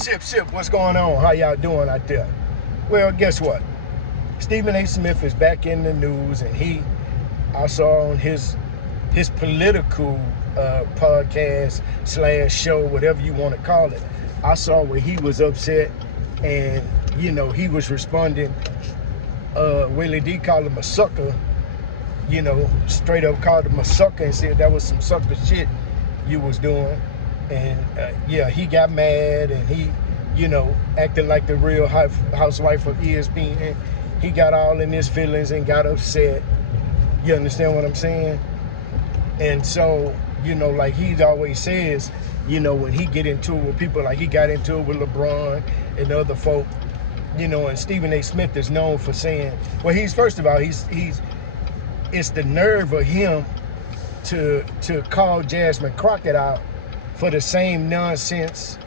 Sip, what's going on? How y'all doing out there? Well, guess what? Stephen A. Smith is back in the news, and I saw on his political podcast / show, whatever you want to call it, I saw where he was upset, and he was responding. Willie D called him a sucker, straight up called him a sucker and said that was some sucker shit you was doing. And he got mad, and he, acting like the real housewife of ESPN. He got all in his feelings and got upset. You understand what I'm saying? And so, like he always says, when he get into it with people, like he got into it with LeBron and other folk, and Stephen A. Smith is known for saying, well, first of all, it's the nerve of him to call Jasmine Crockett out for the same nonsense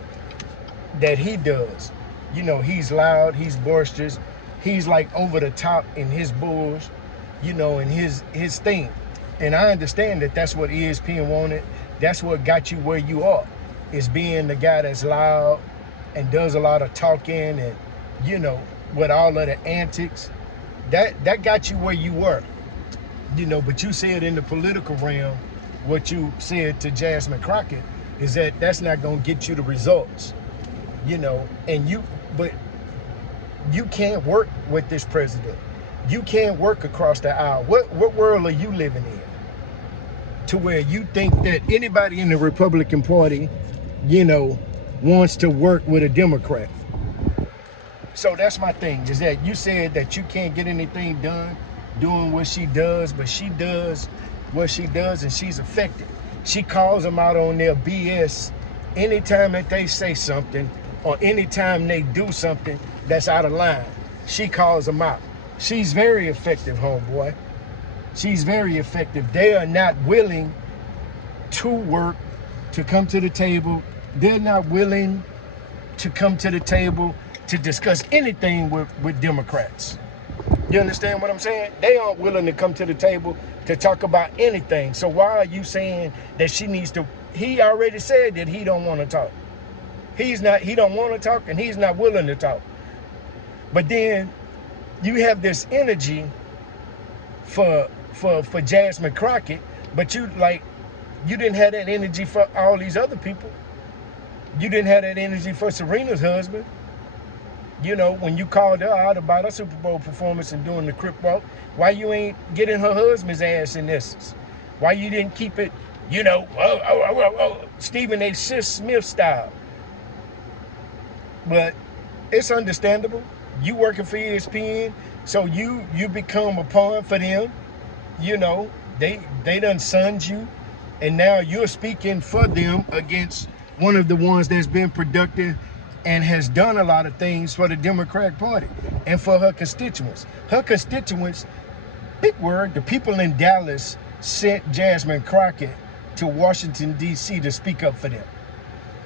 that he does. He's loud, he's boisterous, he's like over the top in his bulls, and his thing. And I understand that that's what ESPN wanted. That's what got you where you are, is being the guy that's loud and does a lot of talking, and with all of the antics. That got you where you were. But you said in the political realm, what you said to Jasmine Crockett is that that's not going to get you the results. But you can't work with this president. You can't work across the aisle. What world are you living in to where you think that anybody in the Republican Party, wants to work with a Democrat? So that's my thing, is that you said that you can't get anything done doing what she does, but she does what she does, and she's effective. She calls them out on their BS anytime that they say something, or anytime they do something that's out of line. She calls them out. She's very effective, homeboy. She's very effective. They are not willing to work, to come to the table. They're not willing to come to the table to discuss anything with Democrats. You understand what I'm saying? They aren't willing to come to the table to talk about anything. So why are you saying that she needs to? He already said that he don't want to talk. He don't want to talk, and he's not willing to talk. But then you have this energy for Jasmine Crockett, but you didn't have that energy for all these other people. You didn't have that energy for Serena's husband. When you called her out about her Super Bowl performance and doing the Crip Walk, why you ain't getting her husband's ass in essence? Why you didn't keep it, Stephen A. Smith style? But it's understandable. You working for ESPN, so you become a pawn for them. They done sunned you, and now you're speaking for them against one of the ones that's been productive and has done a lot of things for the Democratic Party and for her constituents. Her constituents, big word, the people in Dallas sent Jasmine Crockett to Washington, D.C. to speak up for them.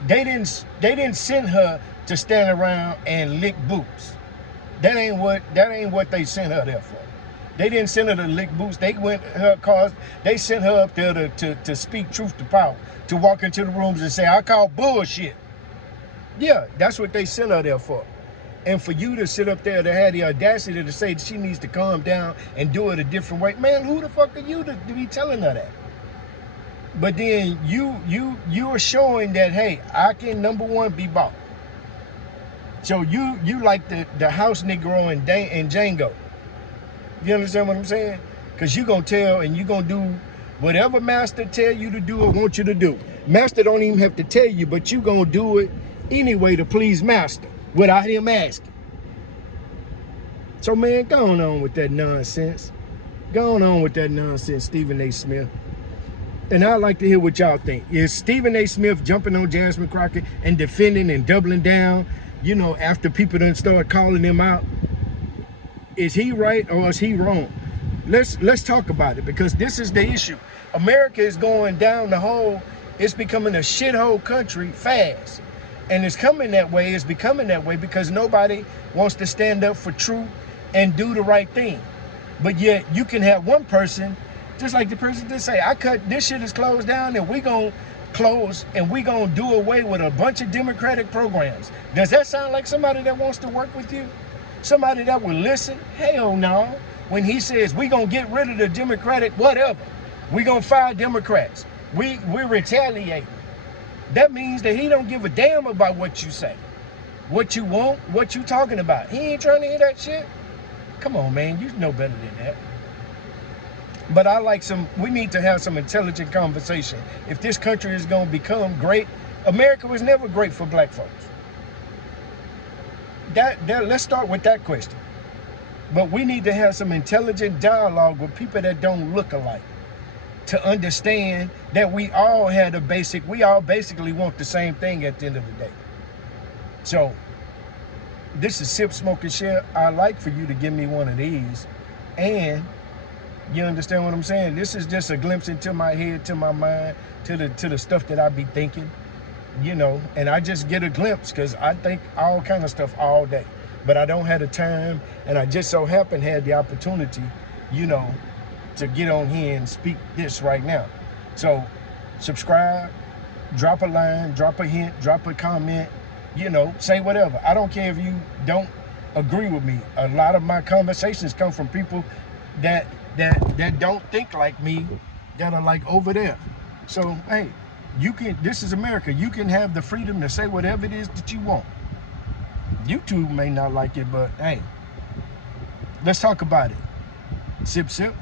They didn't send her to stand around and lick boots. That ain't what they sent her there for. They didn't send her to lick boots. They sent her up there to speak truth to power, to walk into the rooms and say, I call bullshit. Yeah, that's what they sent her there for. And for you to sit up there to have the audacity to say that she needs to calm down and do it a different way, man, who the fuck are you to be telling her that? But then you are showing that, hey, I can, number one, be bought. So you like the house Negro and Django. You understand what I'm saying? Because you're going to tell and you're going to do whatever master tell you to do or want you to do. Master don't even have to tell you, but you going to do it anyway to please master without him asking. So, man, go on with that nonsense. Go on with that nonsense, Stephen A. Smith. And I'd like to hear what y'all think. Is Stephen A. Smith jumping on Jasmine Crockett and defending and doubling down, after people done start calling him out? Is he right or is he wrong? Let's talk about it, because this is the issue. America is going down the hole. It's becoming a shithole country fast. And it's becoming that way because nobody wants to stand up for truth and do the right thing. But yet you can have one person, just like the person just say, this shit is closed down and we gonna close and we gonna do away with a bunch of Democratic programs. Does that sound like somebody that wants to work with you? Somebody that will listen? Hell no. When he says we gonna get rid of the Democratic whatever, we gonna fire Democrats, we're retaliating. That means that he don't give a damn about what you say, what you want, what you talking about. He ain't trying to hear that shit. Come on, man, you know better than that. But we need to have some intelligent conversation. If this country is gonna become great, America was never great for black folks. Let's start with that question. But we need to have some intelligent dialogue with people that don't look alike, to understand that we all basically want the same thing at the end of the day. So this is Sip, Smoke, and Share. I'd like for you to give me one of these. And you understand what I'm saying? This is just a glimpse into my head, to my mind, to the stuff that I be thinking, you know, and I just get a glimpse because I think all kind of stuff all day. But I don't have the time, and I just so happen had the opportunity, you know, to get on here and speak this right now. So subscribe, drop a line, drop a hint, drop a comment, you know, say whatever. I don't care if you don't agree with me. A lot of my conversations come from people that don't think like me, that are like over there. So hey, this is America. You can have the freedom to say whatever it is that you want. YouTube may not like it, but hey, let's talk about it. Sip, sip.